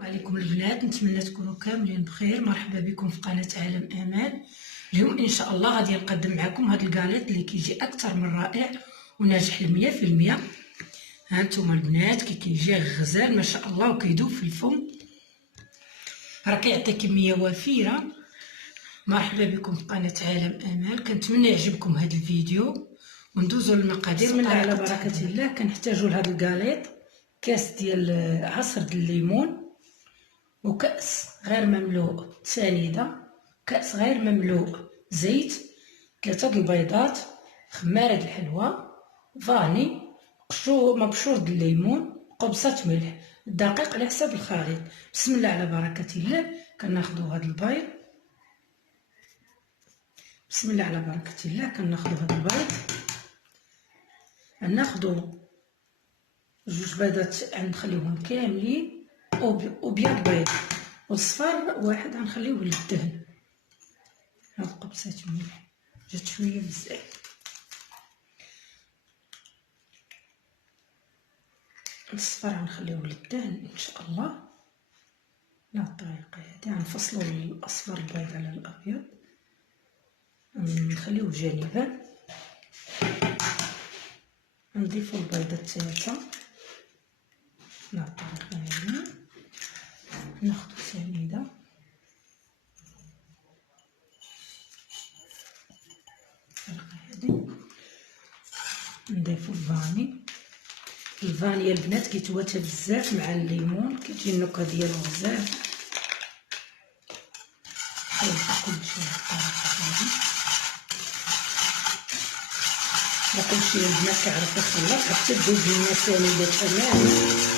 وعليكم البنات، نتمنى تكونوا كاملين بخير. مرحبا بكم في قناه عالم امان. اليوم ان شاء الله غادي نقدم معكم هذا الكاليط اللي كيجي اكثر من رائع وناجح 100%. ها انتم البنات كيجي غزال ما شاء الله وكيذوب في الفم، راه كيعطي كميه وفيره. مرحبا بكم في قناه عالم امان. كنتمنى يعجبكم هذا الفيديو وندوزوا للمقادير. بسم الله على بركه الله. كنحتاجوا لهذا الكاليط كاس ديال عصير الليمون، وكأس غير مملوء سنيدة، كأس غير مملوء زيت، 3 البيضات، خمارة الحلوى، فاني، مبشور الليمون، قبصة ملح، الدقيق على حساب الخليط. بسم الله على بركة الله. كناخدو هذا البيض، بسم الله على بركة الله. كناخدو هذا البيض، ناخدو 2 بيضات نخليوهم كاملين، وبيض بيض، والصفار واحد غنخليوه للدهن. هاد قبصة ملح جات شويه بزاف. الصفار غنخليوه للدهن ان شاء الله. لا الطريقه هادي غنفصلوا الاصفر البيض على الابيض، نخليوه جانبا. نضيفوا البيضه الثالثه. لا الطريقه هادي. ناخذ سنيده، الطريقه هادي. نضيفوا الفاني البنات كيتواتى بزاف مع الليمون، كتجي النكهه ديالو غزال. خلطوا كلشي بهاد الطريقه هادي. كلشي البنات كيعرف يخلط حتى تذوب لنا سنيده تماما.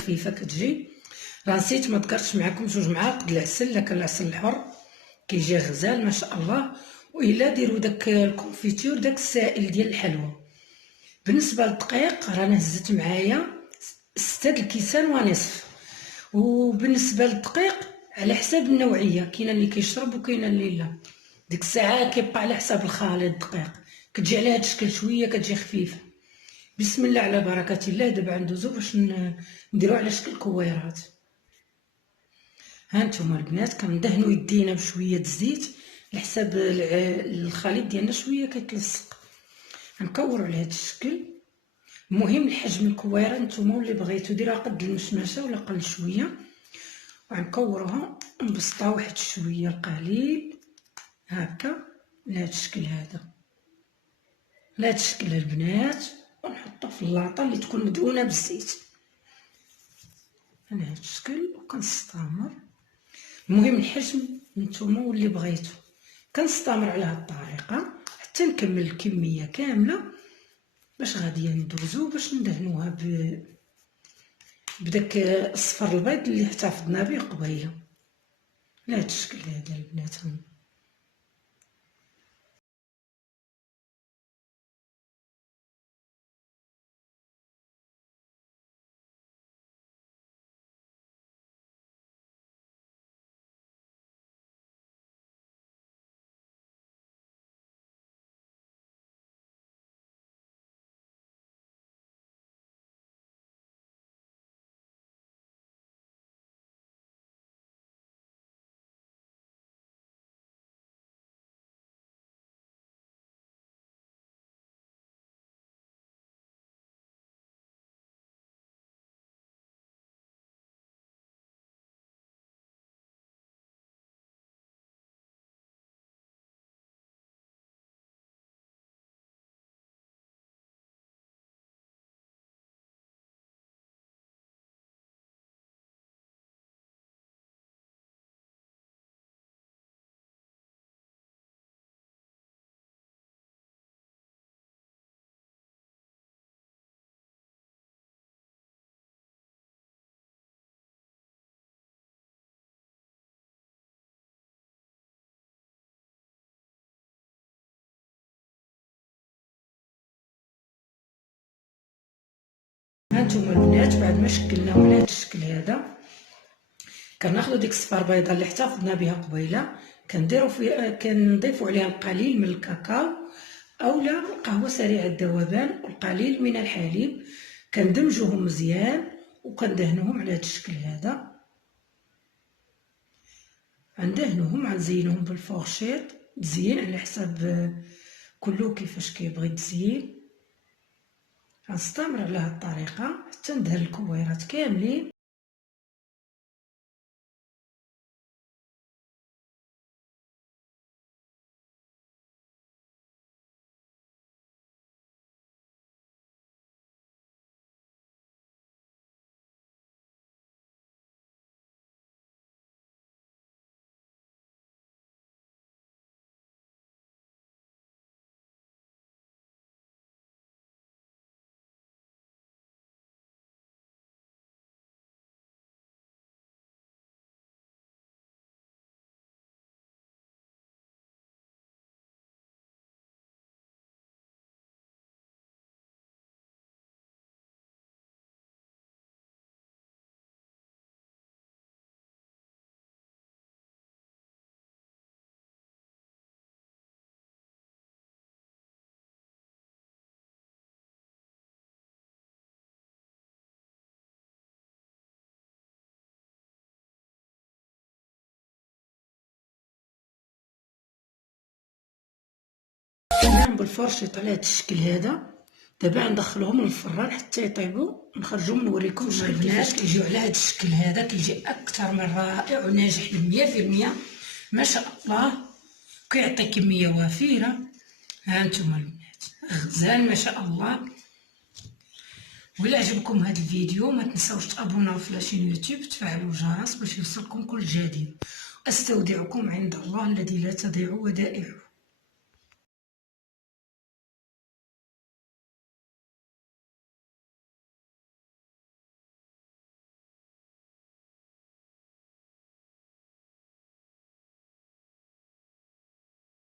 خفيفه كتجي. راه نسيت ما ذكرتش معكم 2 معالق د العسل، لكن العسل الحر كيجي غزال ما شاء الله. والا ديروا داك الكونفيتور داك السائل ديال الحلوى. بالنسبه للدقيق رانا هزت معايا 6 الكيسان ونصف. وبالنسبه للدقيق على حساب النوعيه، كاين اللي كيشرب وكاين اللي لا. ديك الساعه كيبقى على حساب الخليط الدقيق، كتجي على هاد الشكل شويه كتجي خفيفه. بسم الله على بركه الله. دابا ندوزو باش نديرو على شكل كويرات. ها نتوما البنات كندهنوا يدينا بشويه الزيت على حساب الخليط ديالنا شويه كيتلصق. غنكوروا على هذا الشكل. المهم الحجم الكويره نتوما اللي بغيتو ديروها قد المشمشه ولا قل شويه. وغنكوروها نبسطوها واحد شويه القليل هكا على هذا الشكل هذا، على هذا الشكل البنات. ونحطها في اللاطه اللي تكون مدهونه بالزيت على هذا الشكل وكنستمر. المهم الحجم نتوما واللي بغيتو. كنستمر على هذه الطريقه حتى نكمل الكميه كامله باش غاديه ندوزو باش ندهنوها بداك الصفر البيض اللي احتفظنا به قبيله على هذا الشكل هذا البنات. هانتوما البنات بعد ما شكلناهم على هذا الشكل هذا كناخذوا ديك الصفار بيضاء اللي احتفظنا بها قبيله كنضيفوا عليها القليل من الكاكاو اولا القهوه سريعه الذوبان والقليل من الحليب. كندمجوهم مزيان وكندهنوهم على هذا الشكل هذا. غندهنوهم غنزينوهم بالفورشيط مزيان على حساب كله كيفاش كيبغي تزين. غنستمر على هذه الطريقه حتى ندهن الكويرات كاملين. نعم بالفرشيط على هذا الشكل هذا. دابا ندخلهم للفران حتى يطيبوا ونخرجوهم نوريكم الشكل كيفاش كيجيو على هذا الشكل هذا. كيجي اكثر من رائع وناجح 100% ما شاء الله. كيعطي كميه وافره. ها انتم البنات غزال ما شاء الله. وإلا عجبكم هذا الفيديو ما تنساوش تابوناو في لاشين يوتيوب وتفعلوا الجرس باش يوصلكم كل جديد. استودعكم عند الله الذي لا تضيع ودائعه.